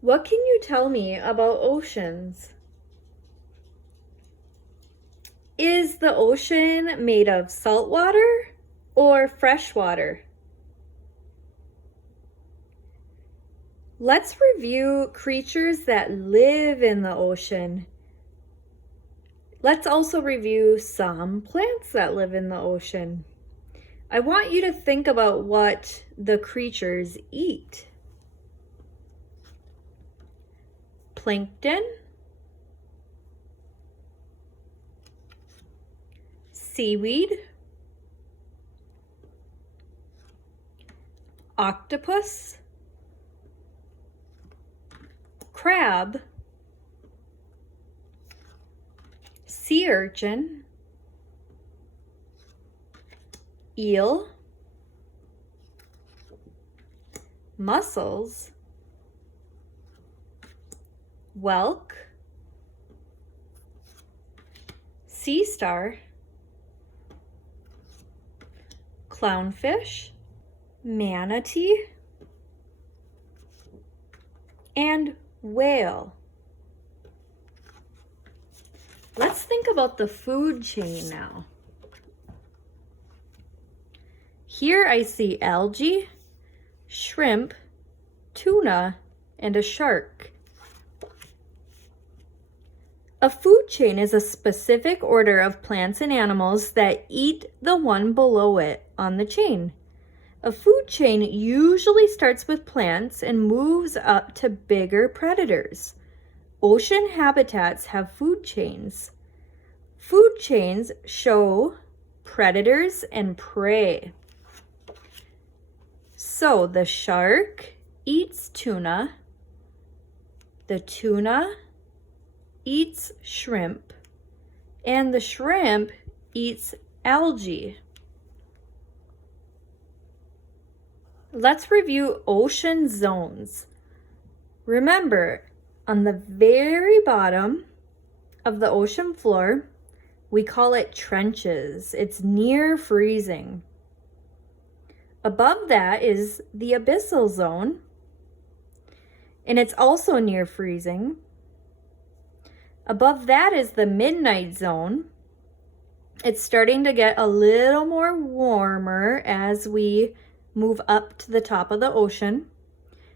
What can you tell me about oceans? Is the ocean made of salt water or fresh water? Let's review creatures that live in the ocean. Let's also review some plants that live in the ocean. I want you to think about what the creatures eat. Plankton, seaweed, octopus, crab, sea urchin, eel, mussels, whelk, sea star, clownfish, manatee, and whale. Let's think about the food chain now. Here I see algae, shrimp, tuna, and a shark. A food chain is a specific order of plants and animals that eat the one below it on the chain. A food chain usually starts with plants and moves up to bigger predators. Ocean habitats have food chains. Food chains show predators and prey. So the shark eats tuna, the tuna eats shrimp, and the shrimp eats algae. Let's review ocean zones. Remember, on the very bottom of the ocean floor, we call it trenches. It's near freezing. Above that is the abyssal zone, and it's also near freezing. Above that is the midnight zone. It's starting to get a little more warmer as we move up to the top of the ocean.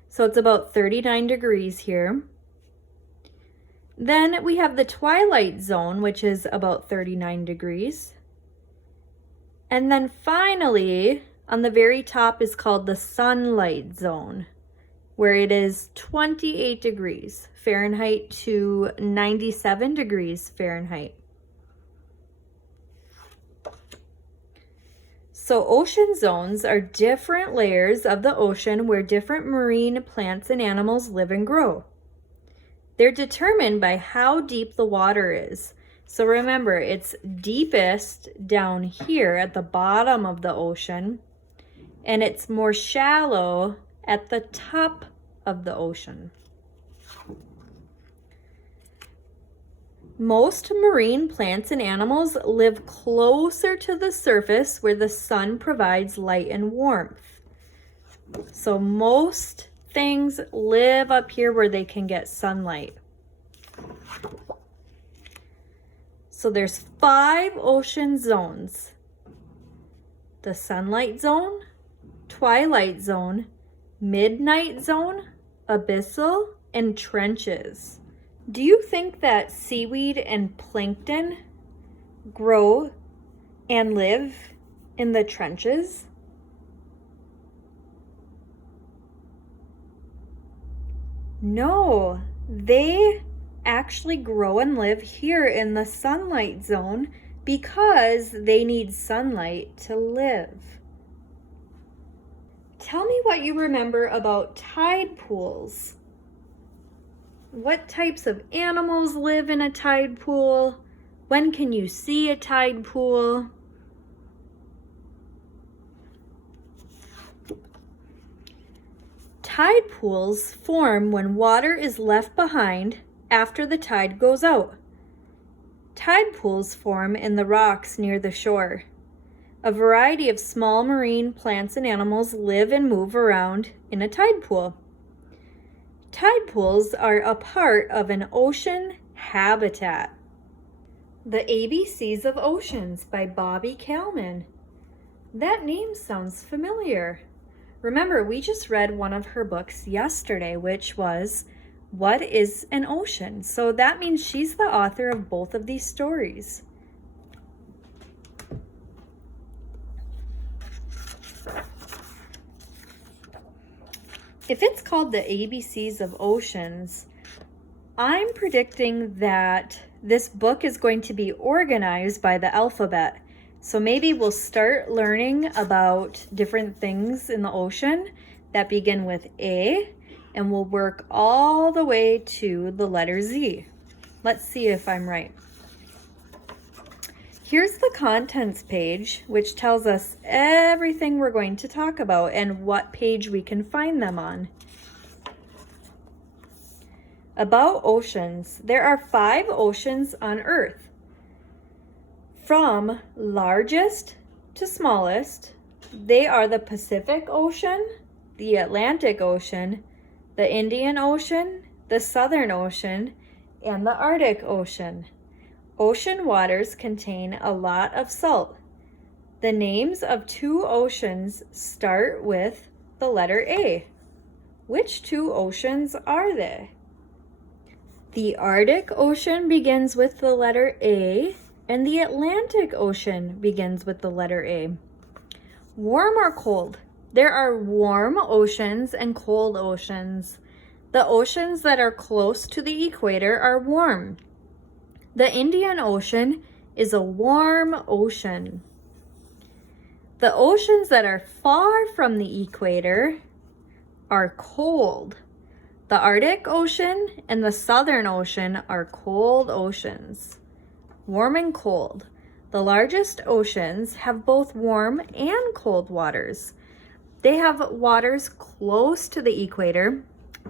So it's about 39 degrees here. Then we have the twilight zone, which is about 39 degrees. And then finally, on the very top is called the sunlight zone, where it is 28 degrees Fahrenheit to 97 degrees Fahrenheit. So ocean zones are different layers of the ocean where different marine plants and animals live and grow. They're determined by how deep the water is. So remember, it's deepest down here at the bottom of the ocean, and it's more shallow at the top of the ocean. Most marine plants and animals live closer to the surface where the sun provides light and warmth. So most things live up here where they can get sunlight. So there's 5 ocean zones: the sunlight zone, twilight zone, midnight zone, abyssal, and trenches. Do you think that seaweed and plankton grow and live in the trenches? No, they actually grow and live here in the sunlight zone because they need sunlight to live. Tell me what you remember about tide pools. What types of animals live in a tide pool? When can you see a tide pool? Tide pools form when water is left behind after the tide goes out. Tide pools form in the rocks near the shore. A variety of small marine plants and animals live and move around in a tide pool. Tide pools are a part of an ocean habitat. The ABCs of Oceans by Bobby Kalman. That name sounds familiar. Remember, we just read one of her books yesterday, which was What is an Ocean? So that means she's the author of both of these stories. If it's called the ABCs of Oceans, I'm predicting that this book is going to be organized by the alphabet. So maybe we'll start learning about different things in the ocean that begin with A, and we'll work all the way to the letter Z. Let's see if I'm right. Here's the contents page, which tells us everything we're going to talk about and what page we can find them on. About oceans, there are 5 oceans on Earth. From largest to smallest, they are the Pacific Ocean, the Atlantic Ocean, the Indian Ocean, the Southern Ocean, and the Arctic Ocean. Ocean waters contain a lot of salt. The names of 2 oceans start with the letter A. Which 2 oceans are they? The Arctic Ocean begins with the letter A, and the Atlantic Ocean begins with the letter A. Warm or cold? There are warm oceans and cold oceans. The oceans that are close to the equator are warm. The Indian Ocean is a warm ocean. The oceans that are far from the equator are cold. The Arctic Ocean and the Southern Ocean are cold oceans. Warm and cold. The largest oceans have both warm and cold waters. They have waters close to the equator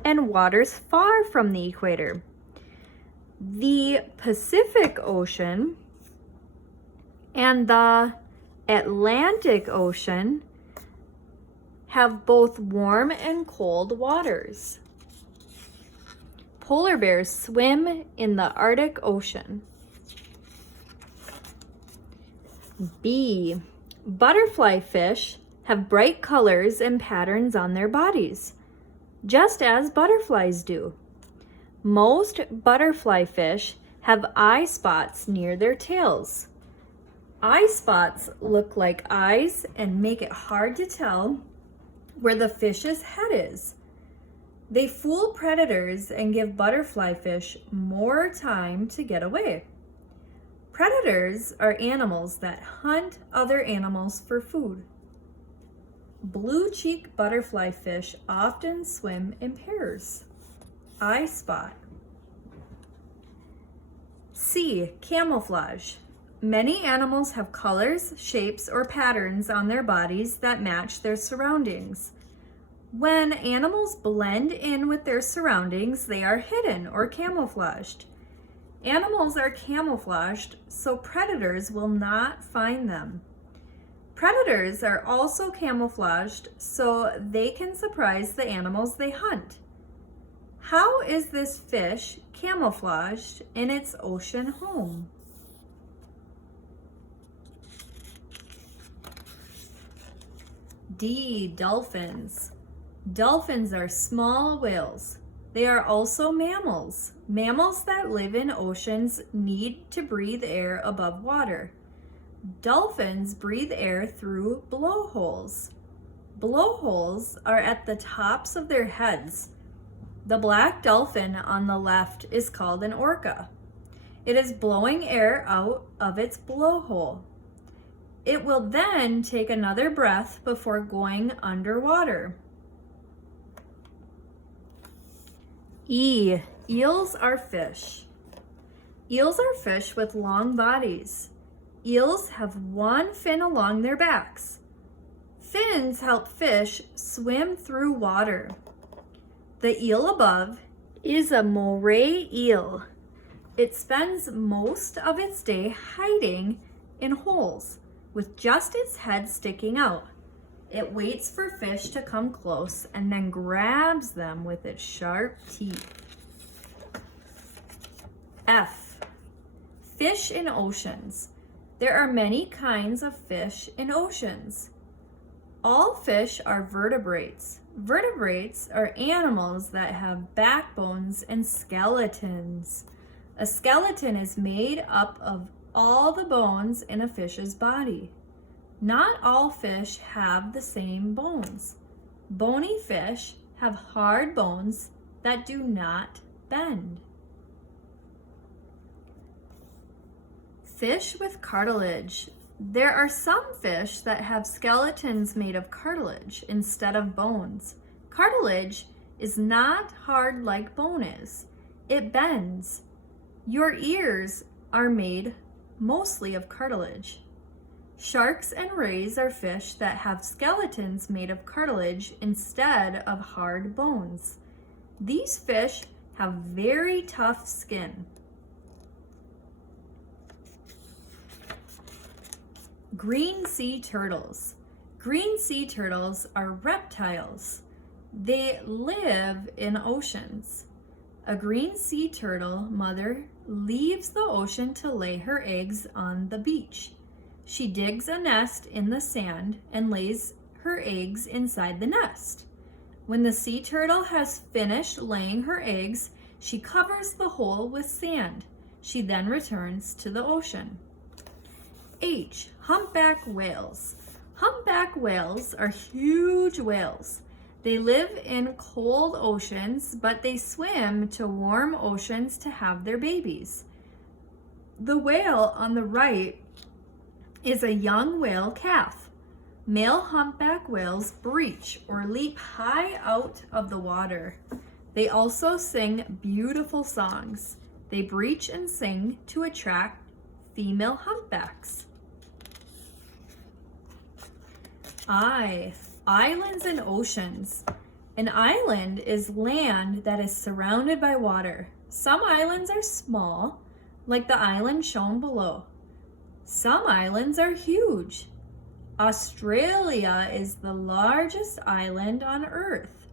and waters far from the equator. The Pacific Ocean and the Atlantic Ocean have both warm and cold waters. Polar bears swim in the Arctic Ocean. B. Butterfly fish have bright colors and patterns on their bodies, just as butterflies do. Most butterfly fish have eye spots near their tails. Eye spots look like eyes and make it hard to tell where the fish's head is. They fool predators and give butterfly fish more time to get away. Predators are animals that hunt other animals for food. Blue-cheek butterfly fish often swim in pairs. Eye spot. C. Camouflage. Many animals have colors, shapes, or patterns on their bodies that match their surroundings. When animals blend in with their surroundings, they are hidden or camouflaged. Animals are camouflaged so predators will not find them. Predators are also camouflaged so they can surprise the animals they hunt. How is this fish camouflaged in its ocean home? D. Dolphins. Dolphins are small whales. They are also mammals. Mammals that live in oceans need to breathe air above water. Dolphins breathe air through blowholes. Blowholes are at the tops of their heads. The black dolphin on the left is called an orca. It is blowing air out of its blowhole. It will then take another breath before going underwater. E. Eels are fish. Eels are fish with long bodies. Eels have one fin along their backs. Fins help fish swim through water. The eel above is a moray eel. It spends most of its day hiding in holes with just its head sticking out. It waits for fish to come close and then grabs them with its sharp teeth. F. Fish in oceans. There are many kinds of fish in oceans. All fish are vertebrates. Vertebrates are animals that have backbones and skeletons. A skeleton is made up of all the bones in a fish's body. Not all fish have the same bones. Bony fish have hard bones that do not bend. Fish with cartilage. There are some fish that have skeletons made of cartilage instead of bones. Cartilage is not hard like bone is. It bends. Your ears are made mostly of cartilage. Sharks and rays are fish that have skeletons made of cartilage instead of hard bones. These fish have very tough skin. Green sea turtles. Green sea turtles are reptiles. They live in oceans. A green sea turtle mother leaves the ocean to lay her eggs on the beach. She digs a nest in the sand and lays her eggs inside the nest. When the sea turtle has finished laying her eggs, she covers the hole with sand. She then returns to the ocean. H. Humpback whales. Humpback whales are huge whales. They live in cold oceans, but they swim to warm oceans to have their babies. The whale on the right is a young whale calf. Male humpback whales breach or leap high out of the water. They also sing beautiful songs. They breach and sing to attract female humpbacks. I. Islands and oceans. An island is land that is surrounded by water. Some islands are small, like the island shown below. Some islands are huge. Australia is the largest island on Earth.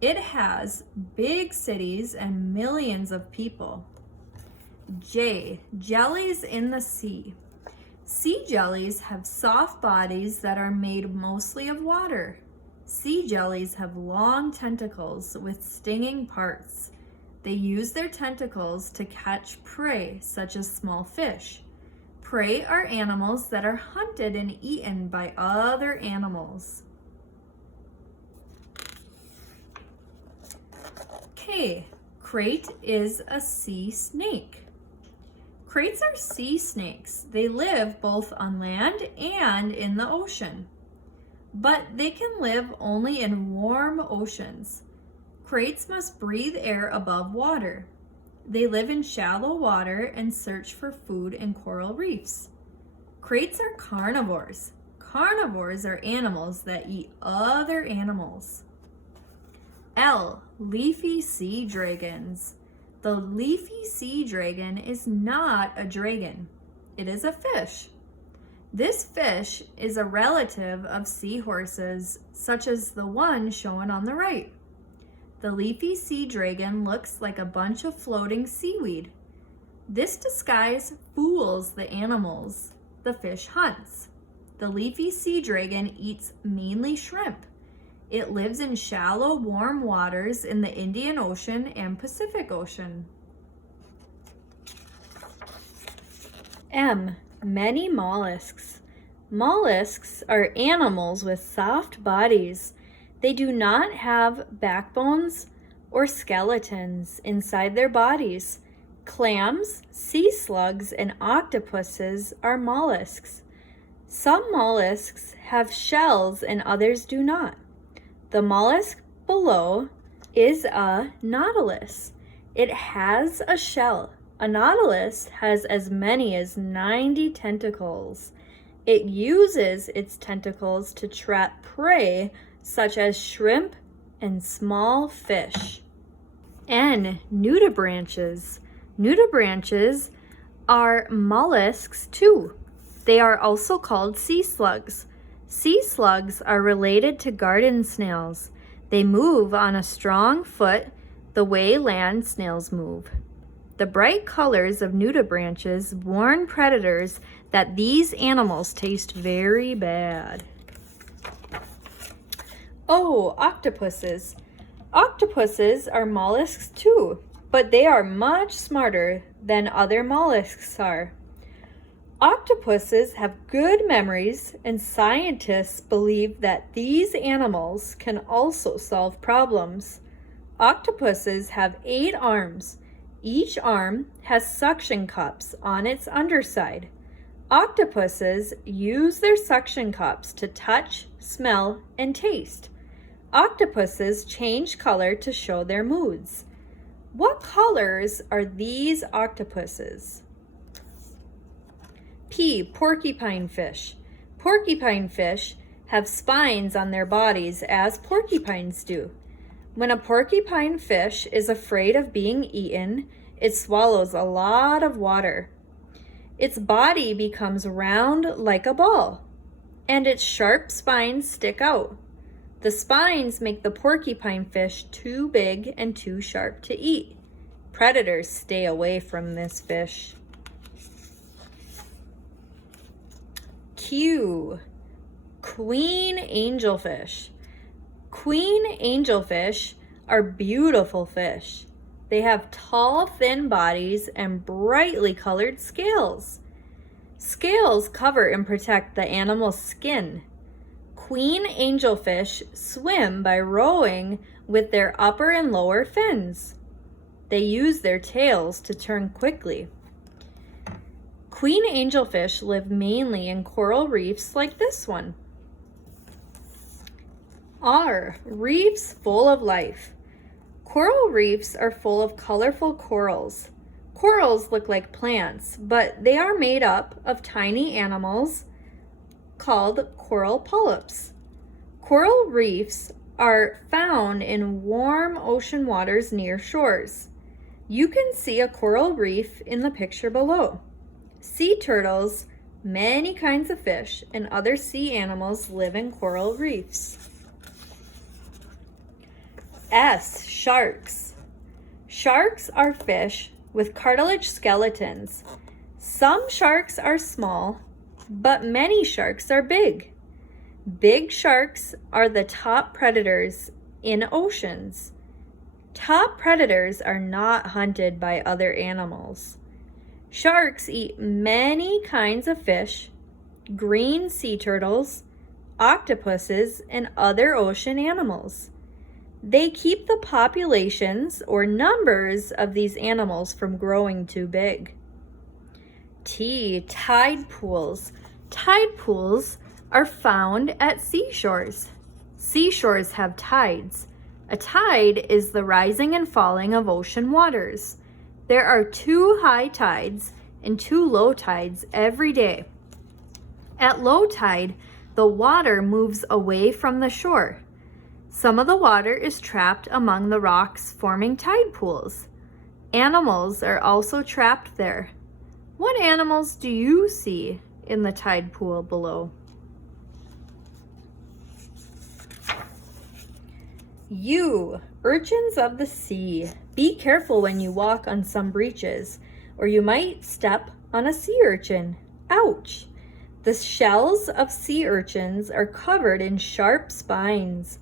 It has big cities and millions of people. J. Jellies in the sea. Sea jellies have soft bodies that are made mostly of water. Sea jellies have long tentacles with stinging parts. They use their tentacles to catch prey, such as small fish. Prey are animals that are hunted and eaten by other animals. K. Krait is a sea snake. Kraits are sea snakes. They live both on land and in the ocean, but they can live only in warm oceans. Kraits must breathe air above water. They live in shallow water and search for food in coral reefs. Kraits are carnivores. Carnivores are animals that eat other animals. L. Leafy sea dragons. The leafy sea dragon is not a dragon. It is a fish. This fish is a relative of seahorses, such as the one shown on the right. The leafy sea dragon looks like a bunch of floating seaweed. This disguise fools the animals the fish hunts. The leafy sea dragon eats mainly shrimp. It lives in shallow, warm waters in the Indian Ocean and Pacific Ocean. M. Many mollusks. Mollusks are animals with soft bodies. They do not have backbones or skeletons inside their bodies. Clams, sea slugs, and octopuses are mollusks. Some mollusks have shells and others do not. The mollusk below is a nautilus. It has a shell. A nautilus has as many as 90 tentacles. It uses its tentacles to trap prey such as shrimp and small fish. N. Nudibranches. Nudibranches are mollusks too. They are also called sea slugs. Sea slugs are related to garden snails. They move on a strong foot the way land snails move. The bright colors of nudibranches warn predators that these animals taste very bad. Oh, octopuses. Octopuses are mollusks too, but they are much smarter than other mollusks are. Octopuses have good memories, and scientists believe that these animals can also solve problems. Octopuses have 8 arms. Each arm has suction cups on its underside. Octopuses use their suction cups to touch, smell, and taste. Octopuses change color to show their moods. What colors are these octopuses? P. Porcupine fish. Porcupine fish have spines on their bodies as porcupines do. When a porcupine fish is afraid of being eaten, it swallows a lot of water. Its body becomes round like a ball, and its sharp spines stick out. The spines make the porcupine fish too big and too sharp to eat. Predators stay away from this fish. Q. Queen angelfish. Queen angelfish are beautiful fish. They have tall, thin bodies and brightly colored scales. Scales cover and protect the animal's skin. Queen angelfish swim by rowing with their upper and lower fins. They use their tails to turn quickly. Queen angelfish live mainly in coral reefs like this one. R. Reefs full of life. Coral reefs are full of colorful corals. Corals look like plants, but they are made up of tiny animals called coral polyps. Coral reefs are found in warm ocean waters near shores. You can see a coral reef in the picture below. Sea turtles, many kinds of fish, and other sea animals live in coral reefs. S. Sharks. Sharks are fish with cartilage skeletons. Some sharks are small, but many sharks are big. Big sharks are the top predators in oceans. Top predators are not hunted by other animals. Sharks eat many kinds of fish, green sea turtles, octopuses, and other ocean animals. They keep the populations or numbers of these animals from growing too big. T. Tide pools. Tide pools are found at seashores. Seashores have tides. A tide is the rising and falling of ocean waters. There are 2 high tides and 2 low tides every day. At low tide, the water moves away from the shore. Some of the water is trapped among the rocks, forming tide pools. Animals are also trapped there. What animals do you see in the tide pool below? U. Urchins of the sea. Be careful when you walk on some beaches, or you might step on a sea urchin. Ouch! The shells of sea urchins are covered in sharp spines.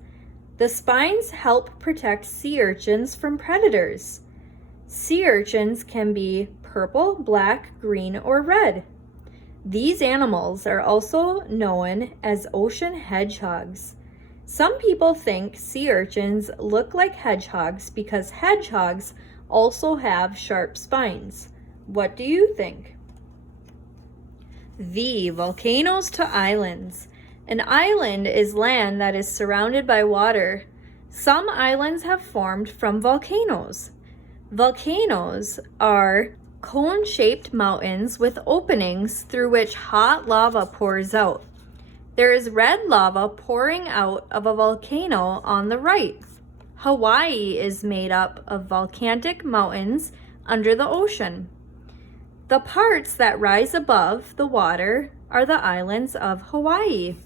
The spines help protect sea urchins from predators. Sea urchins can be purple, black, green, or red. These animals are also known as ocean hedgehogs. Some people think sea urchins look like hedgehogs because hedgehogs also have sharp spines. What do you think? V. Volcanoes to islands. An island is land that is surrounded by water. Some islands have formed from volcanoes. Volcanoes are cone-shaped mountains with openings through which hot lava pours out. There is red lava pouring out of a volcano on the right. Hawaii is made up of volcanic mountains under the ocean. The parts that rise above the water are the islands of Hawaii.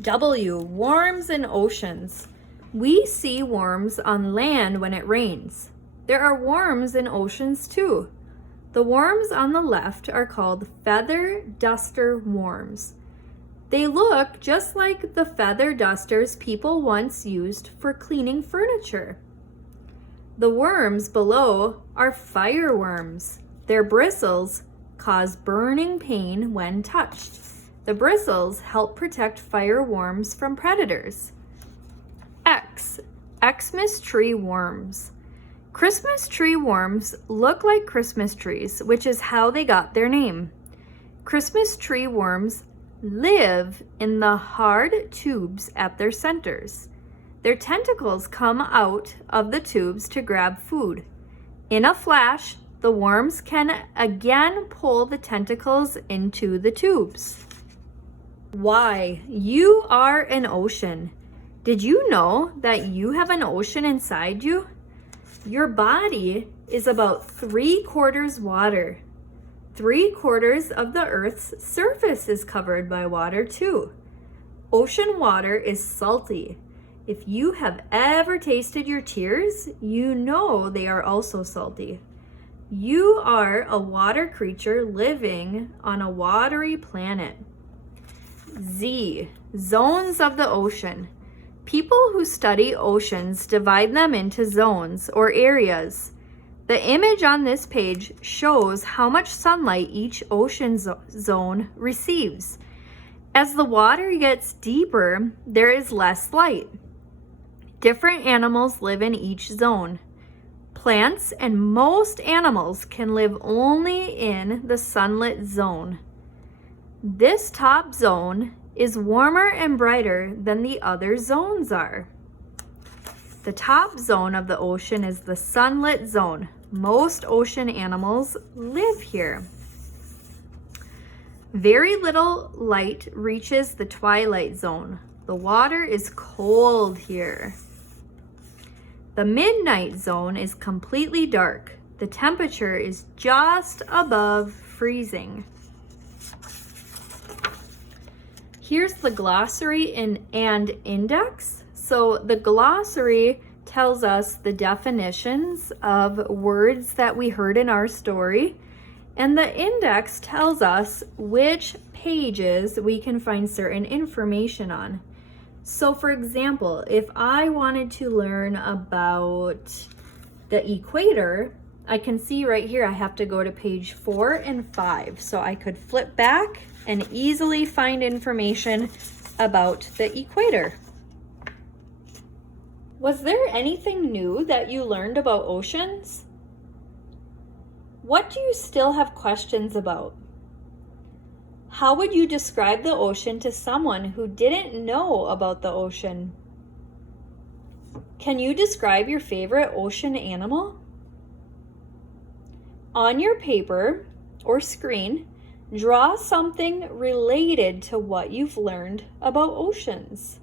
W, worms in oceans. We see worms on land when it rains. There are worms in oceans too. The worms on the left are called feather duster worms. They look just like the feather dusters people once used for cleaning furniture. The worms below are fireworms. Their bristles cause burning pain when touched. The bristles help protect fireworms from predators. X, Xmas tree worms. Christmas tree worms look like Christmas trees, which is how they got their name. Christmas tree worms live in the hard tubes at their centers. Their tentacles come out of the tubes to grab food. In a flash, the worms can again pull the tentacles into the tubes. Y, you are an ocean. Did you know that you have an ocean inside you? Your body is about 3/4 water. 3/4 of the Earth's surface is covered by water too. Ocean water is salty. If you have ever tasted your tears, you know they are also salty. You are a water creature living on a watery planet. Z, zones of the ocean. People who study oceans divide them into zones or areas. The image on this page shows how much sunlight each ocean zone receives. As the water gets deeper, there is less light. Different animals live in each zone. Plants and most animals can live only in the sunlit zone. This top zone is warmer and brighter than the other zones are. The top zone of the ocean is the sunlit zone. Most ocean animals live here. Very little light reaches the twilight zone. The water is cold here. The midnight zone is completely dark. The temperature is just above freezing. Here's the glossary and index. So the glossary tells us the definitions of words that we heard in our story, and the index tells us which pages we can find certain information on. So for example, if I wanted to learn about the equator, I can see right here I have to go to page 4 and 5. So I could flip back and easily find information about the equator. Was there anything new that you learned about oceans? What do you still have questions about? How would you describe the ocean to someone who didn't know about the ocean? Can you describe your favorite ocean animal? On your paper or screen, draw something related to what you've learned about oceans.